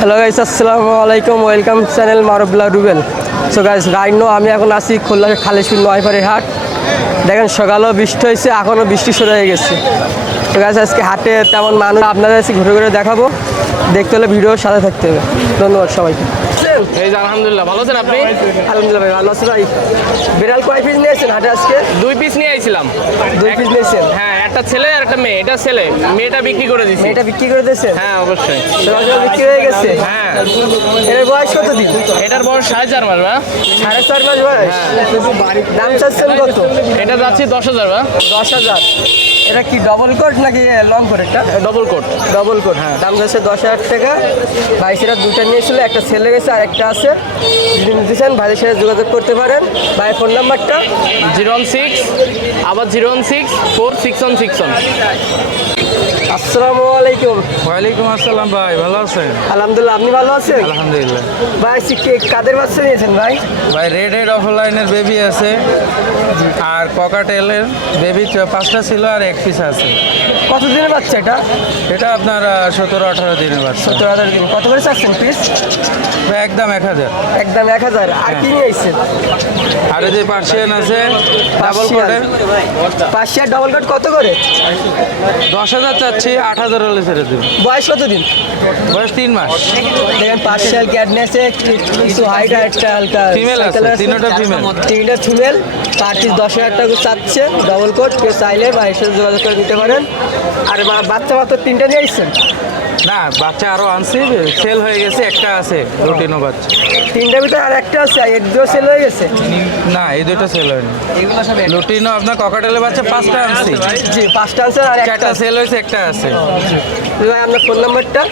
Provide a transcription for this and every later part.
Hello guys আসসালামু আলাইকুম welcome channel মারুবুল্লাহ Rubel so guys right now আমি এখন আছি খুলনা খালেশপুর নয়পাড়ি হাট। দেখেন সকালেও বৃষ্টি হয়েছে এখনও বৃষ্টি শুরু হয়ে গেছে। তো গাইস আজকে হাটে তেমন মানুষ আপনাদের আজকে ঘুরে ঘুরে দেখাবো। দেখতে হলে ভিডিওর সাথে থাকতে হবে। ধন্যবাদ সবাইকে। এই যে আলহামদুলিল্লাহ ভালো আছেন আপনি? আলহামদুলিল্লাহ ভাই ভালো আছে ভাই। বিড়াল কয় পিস নিয়েছেন হাটে আজকে? দুই পিস নিয়ে আইছিলাম। দুই পিস নিয়েছেন হ্যাঁ একটা ছেলে আর একটা মেয়ে এটা ছেলে। মেয়েটা বিক্রি করে দিছি এটা বিক্রি করে দিয়েছে? হ্যাঁ অবশ্যই। বিক্রি হয়ে গেছে? হ্যাঁ। এর বয়স কত দিন এটার বয়স সাড়ে চার মাস বা? সাড়ে চার মাস বয়স। দাম চাচ্ছেন কত? এটা যাচ্ছি দশ হাজার বা? দশ হাজার। এটা কি ডবল কোট নাকি লং কোট একটা? ডবল কোট ডবল কোট হ্যাঁ। দাম যাচ্ছে দশ হাজার টাকা। ভাই সেটা দুটো নিয়েছিল একটা ছেলে গেছে আর একটা আছে। চান ভাইয়ের সাথে যোগাযোগ করতে পারেন। ভাই ফোন নাম্বারটা জিরো ওয়ান সিক্স আবার zero one six four six one six one. আসসালামু আলাইকুম। ওয়ালাইকুম আসসালাম ভাই ভালো আছেন? আলহামদুলিল্লাহ আপনি ভালো আছেন? আলহামদুলিল্লাহ। ভাই কে- কাদের বাচ্চা নিয়েছেন ভাই? ভাই রেড হেড অফলাইনের বেবি আছে আর ককাটেলের বেবি পাঁচটা ছিল আর এক পিস আছে। কত দিনের বাচ্চা এটা? এটা আপনার সতেরো আঠারো দিনের বাচ্চা। সত্তর হাজার দিন কত করে চাচ্ছেন পিস একদম এক হাজার। একদম এক হাজার। আর কি নিয়ে এসছেন আর যে পার্সিয়ান আছে ডাবল কোটের পাঁচশো ডবল কোট কত করে? দশ হাজার চাচ্ছি। আট হাজার হলে ছেড়ে দেবো। বয়স কত দিন বয়স তিন মাস। দেখেন পার্সিয়াল ক্যাডনেসে কিছু হাইট একটা হালকা ফিমেল আছে, তিনটা ফিমেল তিনটা ফিমেল পার পিস দশ হাজার টাকা চাচ্ছে ডবল কোট কেউ চাইলে বা এসে যোগাযোগ করে দিতে পারেন। আর বাচ্চা বাচ্চা মাত্র তিনটা নিয়ে এসছেন না বাচ্চা আরও আনছি সেল হয়ে গেছে একটা আছে রুটিনও বাচ্চা। তিনটার ভিতরে আর একটা আছে আর এক দুটো সেল হয়ে গেছে? না এই দুটো সেল হয়নি। এগুলো সব লুটিনও আপনার ককাটেলের বাচ্চা পাঁচটা আনছি। জি পাঁচটা আছে আর একটা সেল হয়েছে একটা আছে। ভাই আপনার ফোন নাম্বারটা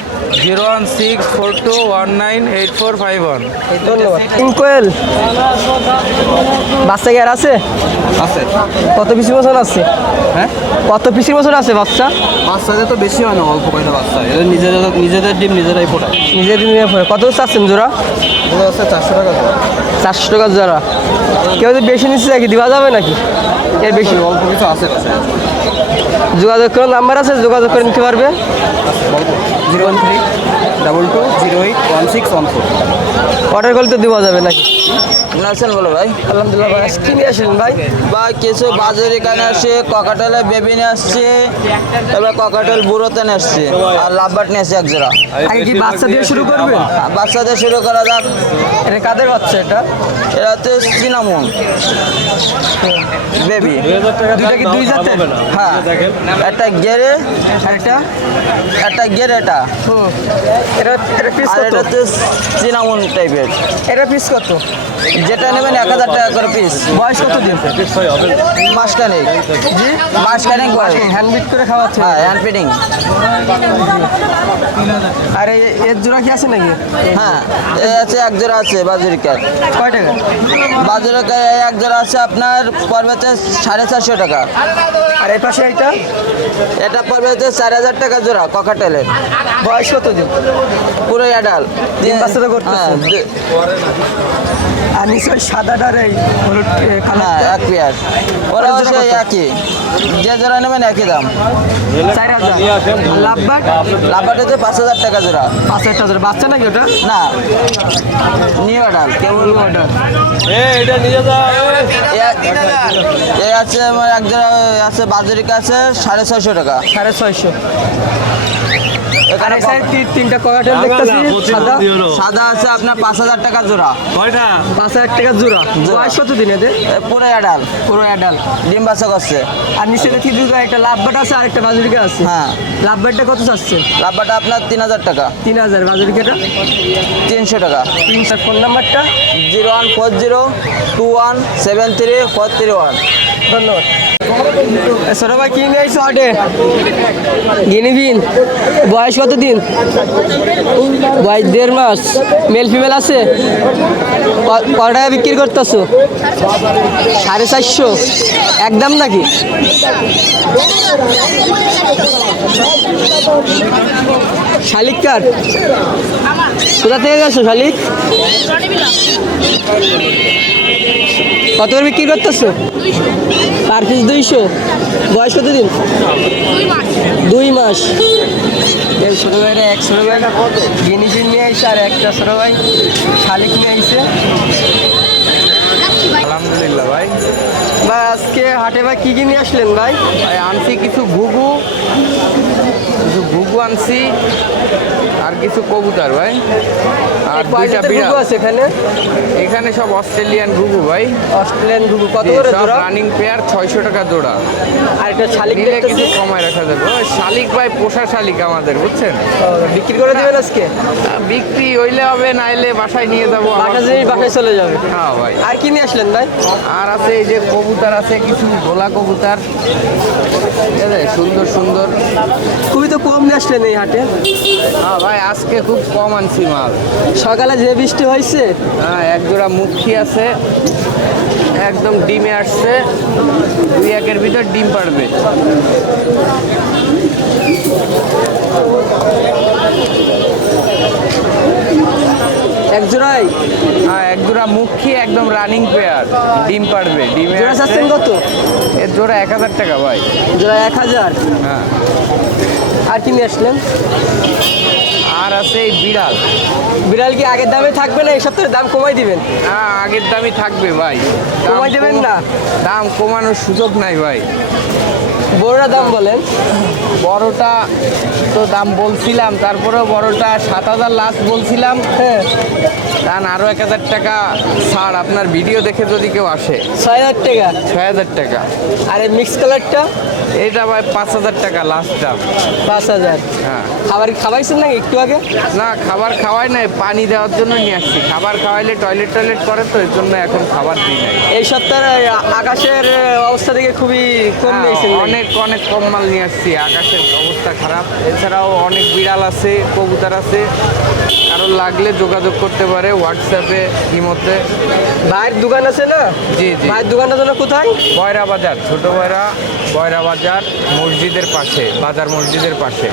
zero one six four two one nine eight four five one. ধন্যবাদ। ইনকোয়েল বাচ্চা কি আর আছে? আছে। কত পিসি বছর আছে? হ্যাঁ? কত পিসির বছর আছে বাচ্চা? বাচ্চাদের তো বেশি হয় না অল্প কয়টা বাচ্চা এদের নিজেদের নিজেদের ডিম নিজেরাই ফোটায়। নিজের নিয়ে পড়ে। কত চাচ্ছেন জোড়া? ওগুলো আছে চারশো টাকা জোড়া। চারশো টাকা জোড়া। কেউ যদি বেশি নিচ্ছে নাকি দেওয়া যাবে নাকি? এর বেশি? অল্প কিছু আছে যোগাযোগ করুন নাম্বার আছে যোগাযোগ করে নিতে পারবে। Zero one three. Double two zero eight one six one four. Order করলে তো দেওয়া যাবে নাকি? নাচেন বলো ভাই। আলহামদুলিল্লাহ ভাই আজকে কি নিয়ে আসলেন ভাই। বা কিছু বাজার এখানে আসছে ককাটালে বেবি নিয়ে আসছে এবার ককাটাল বুড়োতে নিয়ে আসছে আর লাভবাট নিয়ে আসছে এক জোড়া। আগে কি বাচ্চা দিয়ে শুরু করবে? বাচ্চাদের শুরু করা যাক। এটা কাদের বাচ্চা এটা? এটা হচ্ছে সিনামন। বেবি দুইটা কি দুই জাতের? হ্যাঁ। একটা গেরে এটা একটা গেরে এটা হুম এটা এটা পিস কত? সিনামন টাইপের এটা পিস কত? যেটা নেবেন এক হাজার টাকা করে পিস বয়স কত দিন? মাসখানেক। জি? মাসখানেক বয়স। হ্যান্ড বিট করে খাওয়াচ্ছে? হ্যাঁ হ্যান্ড ফিটিং আর এর জোড়া কি আছে নাকি? হ্যাঁ এই আছে এক জোড়া আছে বাজুরি ক্যাট কয় টাকা? এক জোড়া আছে আপনার পড়বে হচ্ছে সাড়ে চারশো টাকা। আর এই পাশে এইটা? এটা পড়বে হচ্ছে চার হাজার টাকা জোড়া ককাটেলের। বয়স কত দিন? পুরো অ্যাডাল ডিম বাচ্চা তো করতেছে। হ্যাঁ দে- আর নিশ্চয় সাদাটার এই হলুদ এ, হ্যাঁ এক পেয়ার ওরা সেই একই। যে জোড়া নেবেন একই দাম। চার হাজার। লাভবাট লাভবাট হচ্ছে পাঁচ হাজার টাকা জোড়া। পাঁচ হাজার টাকা বাচ্চা নাকি ওটা? না। নিউ অ্যাডাল কেবল ওটা এই আছে আমার এক জোড়া আছে বাজারিকা আছে সাড়ে ছয়শো টাকা। সাড়ে ছয়শো। এখানে তিনটা ককাটেল দেখতেছি। সাদা সাদা আছে আপনার পাঁচ হাজার টাকা জোড়া। পাঁচ হাজার টাকা জোড়া। বয়স কত দিন এদের? পুরো অ্যাডাল পুরো অ্যাডাল ডিম বাচ্চা করছে। আর নিচে দেখি দুটো একটা লাভবাট আছে আর একটা বাজুরিকা আছে। হ্যাঁ। লাভবাটটা কত চাচ্ছে? লাভবাটা আপনার তিন হাজার টাকা। তিন হাজার। বাজুরিকাটা? তিনশো টাকা। তিনশো ফোন নাম্বারটা? Zero one four zero two one seven three four three one. ধন্যবাদ। ছোট কি নিয়ে আইসো হাটে? গিনিবিন বয়স কত দিন বয়স দেড় মাস। মেল ফিমেল আছে? ক- টাকা বিক্রি করতেছো? সাড়ে চারশো। একদম নাকি? শালিক কার? কোথা থেকে গেছো, শালিক? কত করে বিক্রি করতেছো? পার পিস দুইশো। বয়স কত দিন দুই মাস। এই নিয়ে আর একটা ভাই। শালিক নিয়ে আলহামদুলিল্লাহ ভাই। ভাই, আজকে হাটে ভাই কি কি নিয়ে আসলেন ভাই? ভাই, আনছি কিছু ঘুঘু। কিছু ঘুঘু আনছি আর কিছু কবুতর ভাই। আর দুইটা বিড়াল। আছে এখানে? এখানে সব অস্ট্রেলিয়ান ঘুঘু ভাই। অস্ট্রেলিয়ান ঘুঘু। কত করে সব জোড়া? রানিং পেয়ার ছয়শো টাকা জোড়া। আর এটা শালিক নিলে কিছু কমায় রাখা যাবে। ওই শালিক ভাই পোষা শালিক আমাদের বুঝছেন? বিক্রি করে দিবেন আজকে? বিক্রি হইলে হবে না নাইলে বাসায় নিয়ে যাব আমার বাসা জিনিস বাসায় চলে যাবে। হ্যাঁ ভাই। আর কি নিয়ে আসলেন ভাই? আর আছে এই যে কবুতর আছে কিছু গোলা কবুতর। সুন্দর সুন্দর। খুবই তো কম নিয়ে আসলেন এই হাটে। হ্যাঁ ভাই আজকে খুব কম আনছি মাল। সকালে যে বৃষ্টি হয়েছে হ্যাঁ এক জোড়া মুখী আছে একদম ডিমে আসছে দুই একের ভিতর ডিম পারবে এক জোড়াই হ্যাঁ এক জোড়া মুখী একদম রানিং পেয়ার ডিম পারবে। ডিমে জোড়া। চাচ্ছেন কত? এর জোড়া এক হাজার টাকা ভাই। জোড়া এক হাজার? হ্যাঁ। আর কি নিয়ে আসলেন? আর আছে এই বিড়াল। বিড়াল কি আগের দামে থাকবে না? এই সপ্তাহে দাম কমাই দিবেন। হ্যাঁ আগের দামই থাকবে ভাই। কমাই দেবেন না? দাম কমানোর সুযোগ নাই ভাই। বড়রা দাম বলেন? বড়টা তো দাম বলছিলাম তারপরেও বড়টা সাত হাজার লাস্ট বলছিলাম। হ্যাঁ। আরও এক হাজার টাকা ছাড় আপনার ভিডিও দেখে যদি কেউ আসে। ছয় হাজার টাকা? ছয় হাজার টাকা। আর এই মিক্স কালারটা এটা ভাই পাঁচ হাজার টাকা লাস্ট দাম। পাঁচ হাজার। হ্যাঁ। খাবার খাবাইছেন নাকি একটু আগে? না খাবার খাওয়াই নাই পানি দেওয়ার জন্য নিয়ে আসছি। খাবার খাওয়াইলে টয়লেট টয়লেট করে তো এর জন্য এখন খাবার দিই নাই। এই সপ্তাহে আকাশের অবস্থা থেকে খুবই কম হ্যাঁ, নিয়েছেন অনেক অনেক কম মাল নিয়ে আসছি। আকাশের অবস্থা খারাপ। এছাড়াও অনেক বিড়াল আছে কবুতর আছে। কারণ লাগলে যোগাযোগ করতে পারে হোয়াটসঅ্যাপে ইমোতে। ভাইয়ের দোকান আছে না? জি জি। ভাইয়ের দোকানটা যেন কোথায়? বয়রা বাজার ছোট বয়রা বয়রা বাজার মসজিদের পাশে বাজার মসজিদের পাশে।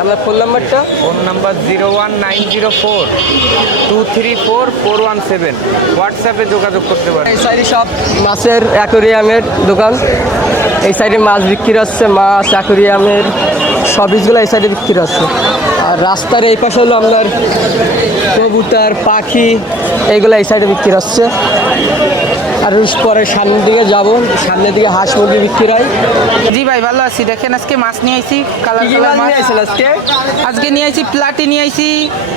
আপনার ফোন নাম্বারটা phone number zero one nine zero four two three four four one seven. হোয়াটসঅ্যাপে যোগাযোগ করতে পারে এই সাইডে সব মাছের অ্যাকোরিয়ামের দোকান। এই সাইডে মাছ বিক্রি হচ্ছে মাছ অ্যাকোরিয়ামের সবজিগুলো এই সাইডে বিক্রি হচ্ছে। আর রাস্তার এই পাশে হলো আপনার কবুতর পাখি এইগুলো এই সাইডে বিক্রি হচ্ছে। আর পরে সামনের দিকে যাব সামনের দিকে হাঁস মুরগি বিক্রি হয়। জি ভাই ভালো আছি। দেখেন আজকে মাছ নিয়ে আইছি কালার কালার মাছ নিয়ে আজকে? আজকে নিয়ে আইছি প্লাটি নিয়ে আইছি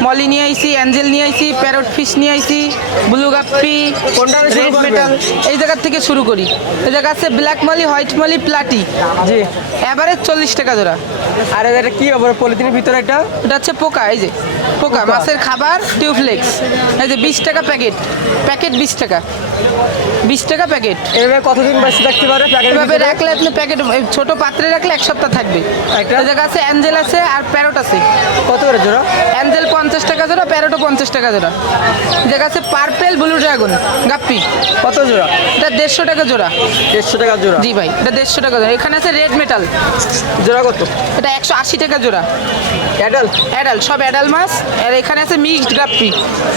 মলি নিয়ে আইছি অ্যাঞ্জেল নিয়ে আইছি প্যারট ফিশ নিয়ে আইছি ব্লু গাপ্পি রেড মেটাল এই জায়গার থেকে শুরু করি। এই জায়গা আছে black molly white molly platy জি। এবারে চল্লিশ টাকা জোড়া। আর এটা কি পলিথিনের ভিতরে এটা? এটা হচ্ছে পোকা এই যে। পোকা মাছের খাবার টিউফ্লেক্স এই যে বিশ টাকা প্যাকেট প্যাকেট বিশ টাকা। বিশ টাকা প্যাকেট। এভাবে কতদিন বেঁচে থাকতে পারে? এভাবে রাখলে আপনি প্যাকেট ছোট পাত্রে রাখলে এক সপ্তাহ থাকবে। একটা? জায়গা আছে অ্যাঞ্জেল আছে আর প্যারট আছে। কত করে জোড়া? অ্যাঞ্জেল পঞ্চাশ টাকা জোড়া প্যারোটো পঞ্চাশ টাকা জোড়া। যেটা আছে পার্পেল ব্লু ড্রাগন গাপ্পি। কত জোড়া? এটা দেড়শো টাকা জোড়া। দেড়শো টাকা জোড়া? জি ভাই এটা দেড়শো টাকা জোড়া। এখানে আছে রেড মেটাল। জোড়া কত? এটা একশো আশি টাকা জোড়া। অ্যাডাল অ্যাডাল সব অ্যাডাল মাছ। আর এখানে আছে মিক্সড গাপ্পি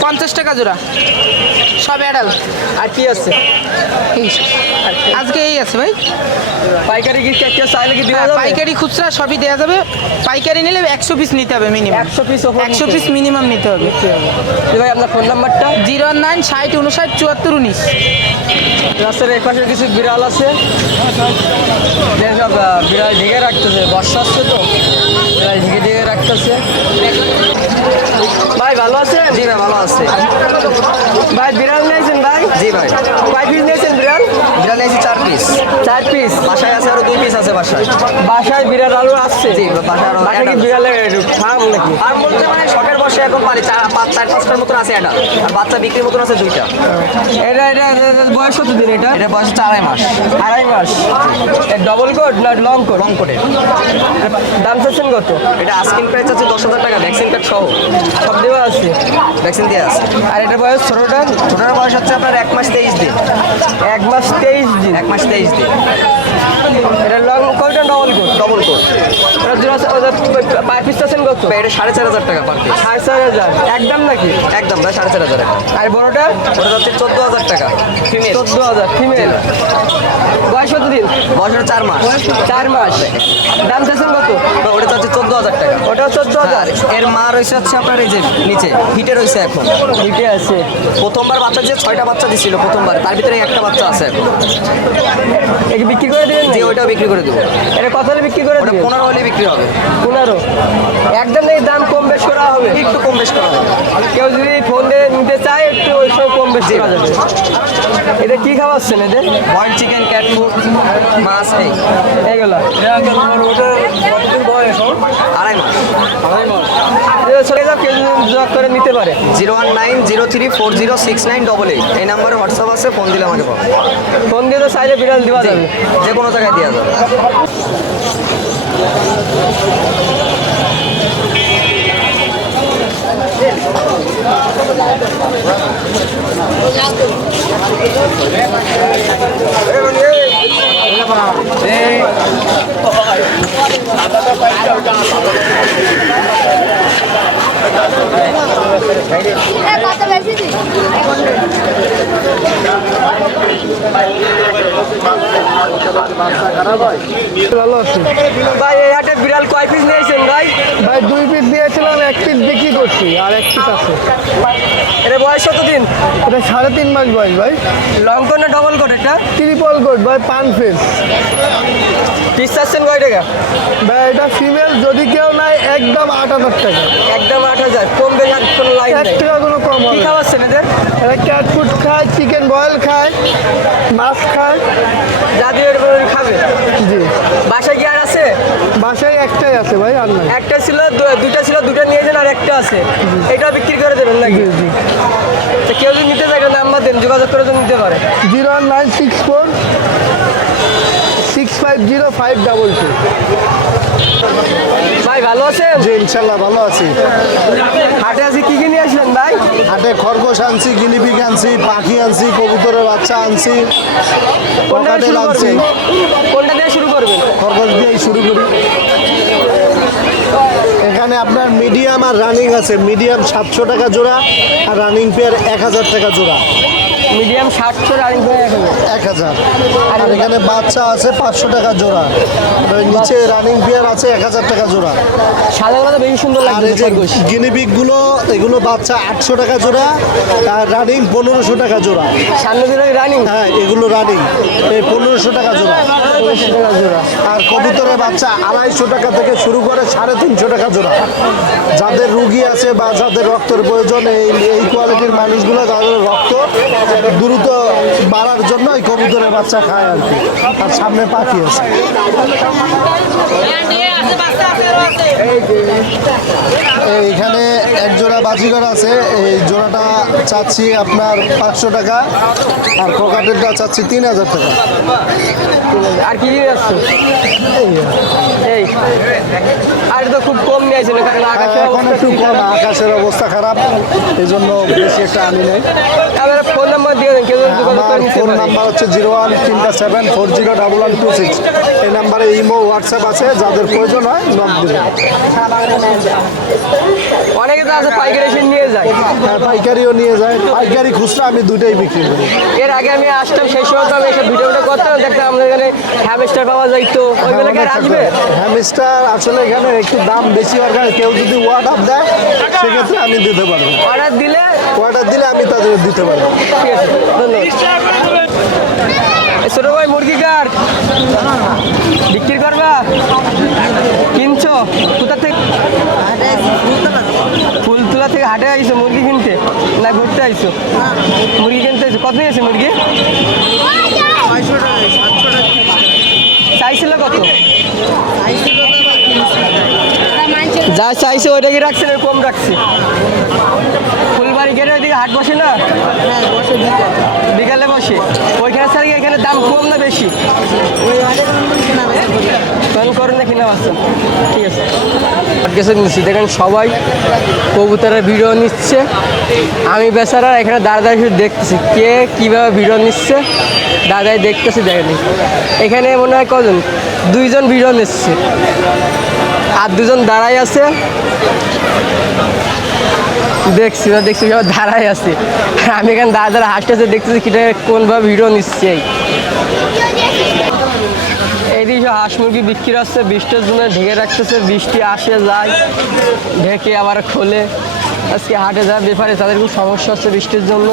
পঞ্চাশ টাকা জোড়া। সব অ্যাডাল আর কি আছে? আজকে এই আছে ভাই। পাইকারি কি কেউ চাইলে কি দেওয়া হ্যাঁ, পাইকারি খুচরা সবই দেওয়া যাবে। পাইকারি নিলে একশো পিস নিতে হবে মিনিমাম একশো পিস একশো পিস মিনিমাম নিতে হবে। ভাই আপনার ফোন নাম্বারটা জিরো নাইন ষাট উনষাট চুয়াত্তর উনিশ। রাস্তার এই পাশে কিছু বিড়াল আছে। বিড়াল ঢেকে রাখতেছে। বর্ষা আসছে তো। বিড়াল ঢেকে ঢেকে রাখতেছে। ভাই ভালো আছেন? জি ভাই ভালো আছে। ভাই বিড়াল নিয়েছেন ভাই? জি ভাই। কয় পিস নিয়েছেন বিড়াল? বিড়াল নিয়েছি চার পিস চার পিস বাসায় আছে আরও দুই পিস আছে বাসায়। বাসায় বিড়াল আলু আসছে? জি, বাসায় আরও বাসায় কি বিড়ালের ফার্ম নাকি? আর বলতে মানে শখের বসে এখন পারি চার পাঁচ চার পাঁচটার মতন আছে এটা আর বাচ্চা বিক্রির মতন আছে দুইটা। এটা এটা বয়স কত দিন এটা? এটা বয়স হচ্ছে আড়াই মাস। আড়াই মাস? ডবল কোট না লং কোট রং কোটে দাম চাচ্ছেন কত? এটা আস্কিং প্রাইস আছে দশ হাজার টাকা ভ্যাকসিন কার্ড সহ সব দেওয়া আছে ভ্যাকসিন দিয়ে আছে। আর এটা বয়স ছোটোটা ছোটার বয়স হচ্ছে আপনার এক মাস তেইশ দিন। এক মাস তেইশ দিন? এক মাস তেইশ দিন। এটা long coat double coat double coat জোড়া ওদের পায়ে পিস চাচ্ছেন কত? এটা সাড়ে চার হাজার টাকা পার পিস সাড়ে চার হাজার। একদম নাকি? একদম ভাই সাড়ে চার হাজার টাকা। আর বড়টা? ওটা হচ্ছে চোদ্দ হাজার টাকা। ফিমেল চোদ্দ হাজার ফিমেল বয়স কত দিন বয়স চার মাস। চার মাস। দাম চাচ্ছেন কত? ওটা হচ্ছে চোদ্দ হাজার টাকা। ওটা এটা চোদ্দ হাজার। এর মা রয়েছে হচ্ছে আপনার এই যে নিচে হিটে রয়েছে এখন। হিটে আছে। প্রথমবার বাচ্চা যে ছয়টা বাচ্চা দিছিল প্রথমবার তার ভিতরে একটা বাচ্চা আছে এখন। একে বিক্রি করে দিবেন যে ওইটাও বিক্রি করে দেবো। এটা কত হলে বিক্রি করে ওটা পনেরো হলে বিক্রি হবে। পনেরো। একদম এই দাম কম বেশ করা হবে। একটু কম বেশ করা হবে। কেউ যদি ফোন দিয়ে নিতে চায় একটু ওই সব কম বেশ করা যাবে। এটা কি খাওয়াচ্ছেন এদের? বয়েল চিকেন ক্যাট ফুড মাছ এই এইগুলো আড়াই মাস। এদের চলে যাও কেউ যদি যোগ করে নিতে পারে। Zero one nine zero three four zero six nine double eight. এই নাম্বারে হোয়াটসঅ্যাপ আছে ফোন দিলে আমাকে পাবো ফোন দিয়ে তো চাইলে বিড়াল দেওয়া যাবে। যে কোনো জায়গায় দেওয়া যাবে। ভাই এই হাটে বিড়াল কয় পিস নিয়েছেন ভাই? ভাই দুই পিস দিয়েছিলাম এক পিস বিক্রি করছি আর এক পিস আছে। এটা বয়স কত দিন এটা সাড়ে তিন মাস বয়স ভাই। লং কোট ডবল কোট এটা? ত্রিপল কোট ভাই পান ফেস পিস চাচ্ছেন কয় টাকা? ভাই এটা ফিমেল যদি কেউ নাই একদম আট হাজার টাকা। একদম আট হাজার কম বেশ আর কোনো লাইন এক টাকা কোনো কম কি। খাওয়াচ্ছেন এদের? এটা ক্যাট ফুড খায় চিকেন বয়েল খায় মাছ খায়। যা দিয়ে এরকম খাবে? জি। বাসায় কি আর আছে? বাসায় একটাই আছে ভাই আর নাই। একটা ছিল দুইটা ছিল দুটো নিয়েছেন আর একটা আছে। এটা বিক্রি করে দেবেন নাকি? জি কেউ যদি নিতে চায় নাম্বার দেন যোগাযোগ করে নিতে পারে। Zero nine six four six five zero five double two ভাই ভালো আছেন? জি ইনশাল্লাহ ভালো আছি। হাটে আছি কি কি নিয়ে আসলেন ভাই? হাটে খরগোশ আনছি গিনিপিগ আনছি পাখি আনছি কবুতরের বাচ্চা আনছি কোনটা দিয়ে শুরু আনছি। করবেন? কোনটা দিয়ে শুরু করবেন? খরগোশ দিয়েই শুরু করি। এখানে আপনার মিডিয়াম আর রানিং আছে। মিডিয়াম সাতশো টাকা জোড়া আর রানিং পেয়ার এক হাজার টাকা জোড়া। মিডিয়াম সাতশো রানিং করে এক হাজার। আর এখানে বাচ্চা আছে পাঁচশো টাকা জোড়া। নিচে রানিং পেয়ার আছে এক হাজার টাকা জোড়া। সাদাগুলো বেশি সুন্দর আর লাগছে এই যে গিনিপিগগুলো এগুলো বাচ্চা আটশো টাকা জোড়া আর রানিং পনেরোশো টাকা জোড়া। সামনে রানিং হ্যাঁ এগুলো রানিং এই পনেরোশো টাকা জোড়া। আর কবুতরের বাচ্চা আড়াইশো টাকা থেকে শুরু করে সাড়ে তিনশো টাকা জোড়া। যাদের রুগী আছে বা যাদের রক্তের প্রয়োজন এই এই কোয়ালিটির মানুষগুলো যাদের রক্ত দ্রুত বাড়ার জন্য এই কবুতরের বাচ্চা খায় আর কি। আর সামনে পাখি আছে। এইখানে এক জোড়া বাজিগর আছে। এই জোড়াটা চাচ্ছি আপনার পাঁচশো টাকা। আর ককাটেরটা চাচ্ছি তিন হাজার টাকা। আর কি নিয়ে এই। আর তো খুব কম নিয়েছিল কারণ আকাশে এখন একটু কম আকাশের অবস্থা খারাপ। এই জন্য বেশি একটা আনি নাই। আমার ফোন নাম্বার যোগাযোগ আমার ফোন নাম্বার হচ্ছে জিরো ওয়ান তিনটা seven four zero double one two six এই নাম্বারে ইমো হোয়াটসঅ্যাপ আছে যাদের প্রয়োজন হয় নক দেবেন। অনেকে তো আছে পাইকারি এসে নিয়ে যায়। হ্যাঁ পাইকারিও নিয়ে যায়। পাইকারি খুচরা আমি দুইটাই বিক্রি করি। এর আগে আমি আসতাম সেই সময় তো আমি এসে ভিডিও ভিডিও করতাম দেখতাম আমাদের এখানে হ্যামস্টার পাওয়া যাইতো ওইগুলো কি আসবে? হ্যামস্টার আসলে এখানে একটু দাম বেশি হওয়ার কারণে কেউ যদি অর্ডার দেয় সেক্ষেত্রে আমি দিতে পারব। অর্ডার দিলে অর্ডার দিলে আমি তাদের দিতে পারব। ঠিক আছে ধন্যবাদ এ ছোট ভাই মুরগি কার বিক্রি করবা কিনছো কোথা থেকে ফুলতলা থেকে হাটে আইছো মুরগি কিনতে? না ঘুরতে আইছো? মুরগি কিনতে আইছো? কত নিয়েছে মুরগি? চাইছিল কত? যা চাইছে ওইটা কি রাখছে না কম রাখছে। ফুলবাড়ি গেটে ওইদিকে হাট বসে না? বিকালে বসে। ওইখানে স্যার এখানে দাম কম না বেশি? করেন না ঠিক আছে। নিচ্ছি দেখেন সবাই কবুতরের ভিডিও নিচ্ছে। আমি বেচারা এখানে দাঁড়া দাঁড়িয়ে দেখতেছি কে কীভাবে ভিডিও নিচ্ছে। দাদাই দেখতেছি, দেখেনি। এখানে মনে হয় কজন? দুইজন ভিডিও নিচ্ছে। আর দুজন দাঁড়াই আছে। দেখছি না, দেখছি সব দাঁড়াই আছে। আমি এখানে দাঁড়া দাঁড়া হাসতেছে, দেখতেছি কিটা কোনভাবে ভিডিও নিচ্ছে। হাঁস মুরগি বিক্রি হচ্ছে বৃষ্টির জন্য ঢেকে রাখতেছে বৃষ্টি আসে যায় ঢেকে আবার খোলে। আজকে হাটে যায় ব্যাপারে তাদের খুব সমস্যা হচ্ছে বৃষ্টির জন্য।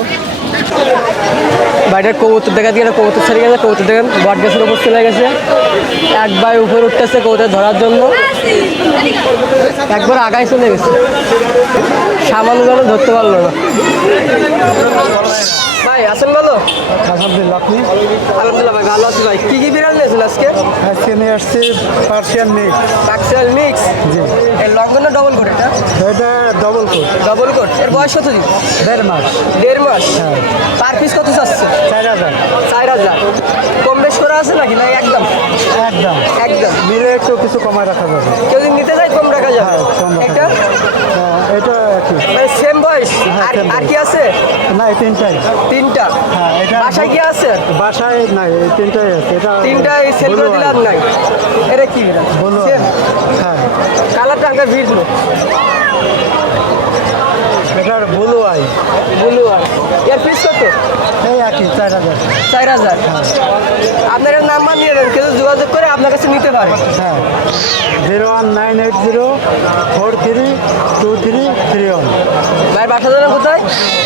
বাইরের কবুতর দেখা দিয়ে কবুতর ছেড়ে গেছে কবুতর দেখেন বট গাছের উপর চলে গেছে। একবার উপরে উঠতেছে কবুতর ধরার জন্য। একবার আগায় চলে গেছে। সামান্য যেন ধরতে পারল না। ভাই আছেন ভালো? আলহামদুলিল্লাহ আপনি? আলহামদুলিল্লাহ ভাই ভালো আছি ভাই। কি কি বিড়াল নিয়েছেন আজকে? আজকে নিয়ে আসছি পার্সিয়ান মিক্স মিক্স জি। এর লঙ্ঘন না ডবল কোট এটা? এটা ডবল কোট ডবল কোট এর বয়স কত দিন? দেড় মাস। দেড় মাস? পার পিস কত চাচ্ছে? চার হাজার। চার হাজার। কম বেশ করা আছে নাকি? না একদম? একদম। একদম? মিলে একটু কিছু কমায় রাখা যাবে। কেউ যদি নিতে চায় কম রাখা যাবে। হ্যাঁ, এটা এটা মানে সেম বয়স হ্যাঁ, আর। কি আছে? না তিনটাই। তিনটা? হ্যাঁ, এটা- বাসায় কি আছে? বাসায় নাই তিনটাই আছে। এটা তিনটা সেল করে blue দিলে আর eye। নাই। এটা কি? eye। হ্যাঁ। কালারটা আমাকে ভিড়লো এটার ব্লু আই ব্লু আই এর পিস কত? এই একই চার হাজার। চার হাজার। আপনার নাম্বার নিয়ে দেন কেউ যোগাযোগ করে আপনার কাছে নিতে পারে। হ্যাঁ। Zero one nine eight zero four three two three three one. ভাই বাসা জানা কোথায়?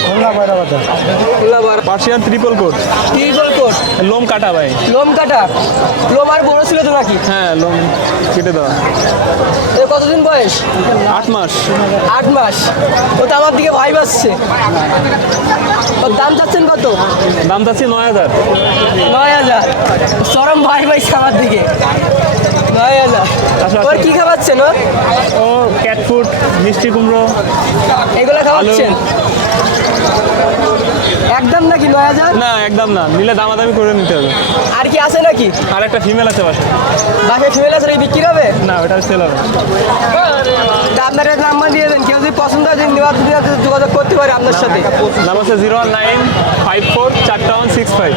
খুলনা বাইরা বাজার Khulna Persian triple coat triple coat? লোম কাটা ভাই। লোম কাটা? লোম আর বড় ছিল তো নাকি? হ্যাঁ লোম কেটে দেওয়া। এর কতদিন বয়স? আট মাস। আট মাস। ও তো আমার দিকে ভয় পাচ্ছে ওর দাম চাচ্ছেন কত? দাম চাচ্ছি নয় হাজার। নয় হাজার। চরম ভয় পাইছে আমার দিকে। নয় হাজার। ওর কি খাওয়াচ্ছেন ও ক্যাট ফুড মিষ্টি কুমড়ো এগুলো খাওয়াচ্ছেন? একদম নাকি নয় হাজার না একদম না। নিলে দামাদামি করে নিতে হবে। আর কি আছে নাকি? আর একটা ফিমেল আছে বাসা বাসায় ফিমেল আছে বিক্রি হবে? না ওটা সেল হবে। আপনার একটা নাম্বার দিয়ে দেন কেউ যদি পছন্দ হয় যদি যোগাযোগ করতে পারে আপনার সাথে। নাম হচ্ছে zero one nine five four চারটা ওয়ান সিক্স ফাইভ